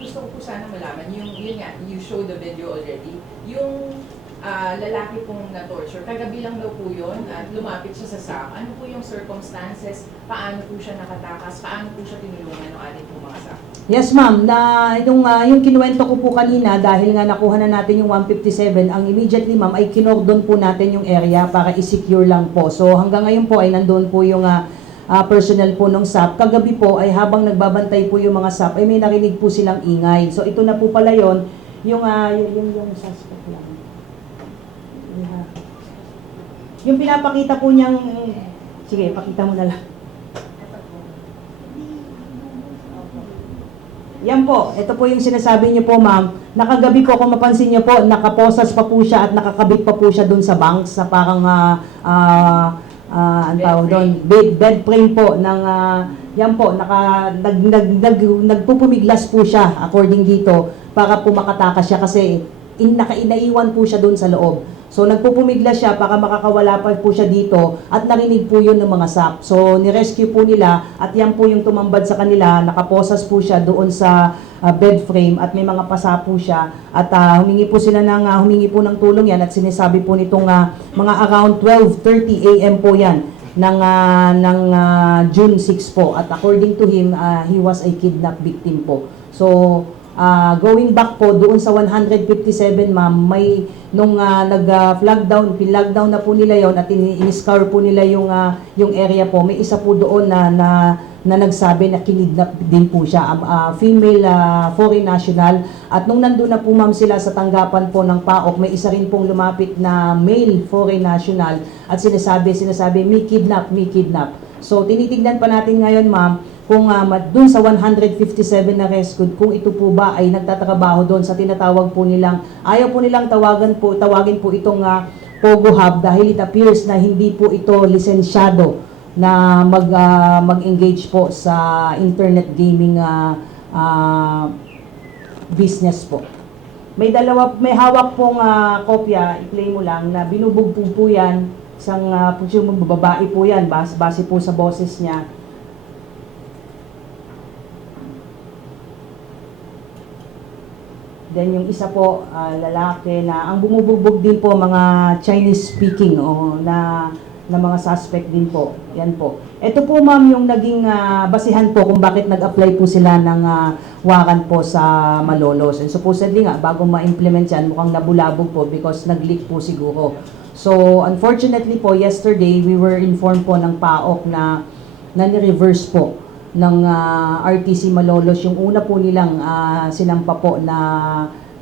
gusto ko sana malaman, yung, yun nga, you showed the video already, yung ah, lalaki pong na-torture, kagabi lang daw po yun at lumapit siya sa SAP. Ano po yung circumstances? Paano po siya nakatakas? Paano po siya tinulungan ng ating pong mga SAP? Yes ma'am, na yung, ah, yung kinuwento ko po kanina dahil nga nakuha na natin yung 157, ang immediately ma'am ay kinordon po natin yung area para i-secure lang po. So hanggang ngayon po ay nandoon po yung ah, ah, personnel po ng SAP. Kagabi po ay habang nagbabantay po yung mga SAP ay may narinig po silang ingay. So ito na po pala yon yung, ah, yung, yung, suspect lang. Yeah. Yung pinapakita po niyang, sige, pakita mo na lang. Yan po, ito po yung sinasabi niyo po ma'am. Nakagabi po, kung mapansin niyo po, nakaposas pa po siya at nakakabit pa po siya dun sa banks sa parang, ah, ah, ah, ang tawag doon, bed, bed frame po ng, ah, yan po, naka, nag, nag, nag, nagpupumiglas po siya according dito para po makatakas siya kasi in, nakainaiwan po siya dun sa loob. So nagpupumiglas siya para makakawala pa po siya dito at narinig po yun ng mga SAP. So nirescue po nila at yan po yung tumambad sa kanila, nakaposas po siya doon sa ah, bed frame at may mga pasa po siya at ah, humingi po sila ng ah, humingi po ng tulong yan at sinasabi po nitong ah, mga around 12:30 AM po yan ng ah, ng ah, June 6 po at according to him ah, he was a kidnap victim po. So Ah, going back po doon sa 157 ma'am, may nung ah, nag-flag down, flag down na po nila yon at in-scour po nila yung ah, yung area po. May isa po doon na na, na nagsabi na kinidnap din po siya, um, ah, female ah, foreign national. At nung nandun na po ma'am sila sa tanggapan po ng PAOK, may isa rin pong lumapit na male foreign national at sinasabi, sinasabi, may kidnap, may kidnap. So tinitignan pa natin ngayon ma'am, kung uh, dun sa 157 na rescued, kung ito po ba ay nagtatrabaho doon sa tinatawag po nilang, ayaw po nilang tawagan po, tawagin po itong uh, Pogo Hub dahil it appears na hindi po ito lisensyado na mag, ah, mag-engage po sa internet gaming ah, ah, business po. May dalawa, may hawak pong ah, kopya, i-play mo lang, na binubugbog po yan, isang uh, babae po yan, base, base po sa boses niya. Then yung isa po, ah, lalaki na ang bumubugbog din po mga Chinese speaking o na na mga suspect din po. Yan po. Ito po ma'am yung naging ah, basihan po kung bakit nag-apply po sila ng ah, warrant po sa Malolos. And supposedly nga, bago ma-implement yan, mukhang nabulabog po because nag-leak po siguro. So, unfortunately po, yesterday, we were informed po ng PAOK na na reverse po ng ah, RTC Malolos yung una po nilang ah, sinampa po na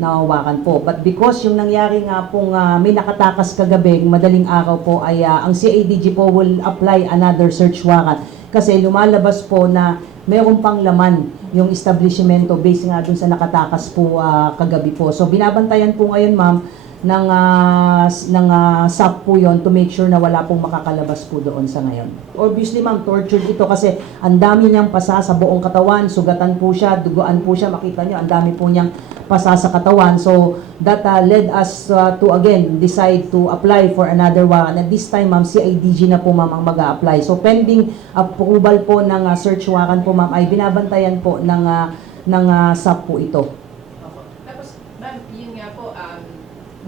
nawawakan po. But because yung nangyari nga pong ah, may nakatakas kagabi, madaling araw po ay ah, ang CADG po will apply another search warrant kasi lumalabas po na meron pang laman yung establishmento based nga dun sa nakatakas po ah, kagabi po. So binabantayan po ngayon ma'am ng ah, s- ng ah, SAP po yon to make sure na wala pong makakalabas po doon sa ngayon. Obviously ma'am, tortured ito kasi ang dami niyang pasa sa buong katawan, sugatan po siya, duguan po siya, makita niyo ang dami po niyang pasa sa katawan. So that ah, led us ah, to again decide to apply for another warrant. And this time ma'am, CIDG na po ma'am ang mag-a-apply. So pending approval po ng ah, search warrant po ma'am ay binabantayan po ng ah, ng ah, SAP po ito. Tapos, ma'am, yun nga um,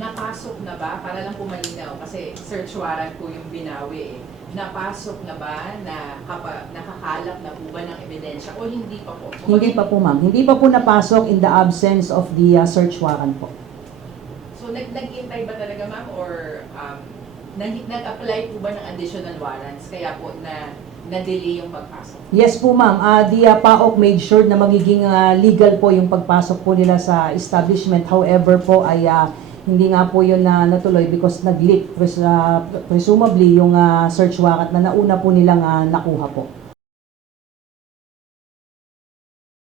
napasok na ba, para lang po malinaw, kasi search warrant po yung binawi eh. Napasok na ba na kapa, nakakalap na po ba ng ebidensya o hindi pa po? Kung Hindi pa po ma'am. Hindi pa po napasok in the absence of the uh, search warrant po. So, nag nag-intay ba talaga ma'am or um, nag- nag-apply po ba ng additional warrants kaya po na na-delay yung pagpasok? Yes po ma'am. Uh, the uh, PAOK made sure na magiging uh, legal po yung pagpasok po nila sa establishment. However po ay uh, hindi nga po yun na natuloy because nag-leak pres- uh, presumably yung uh, search warrant na nauna po nilang uh, nakuha po.